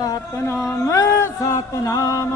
Satnam Satnam.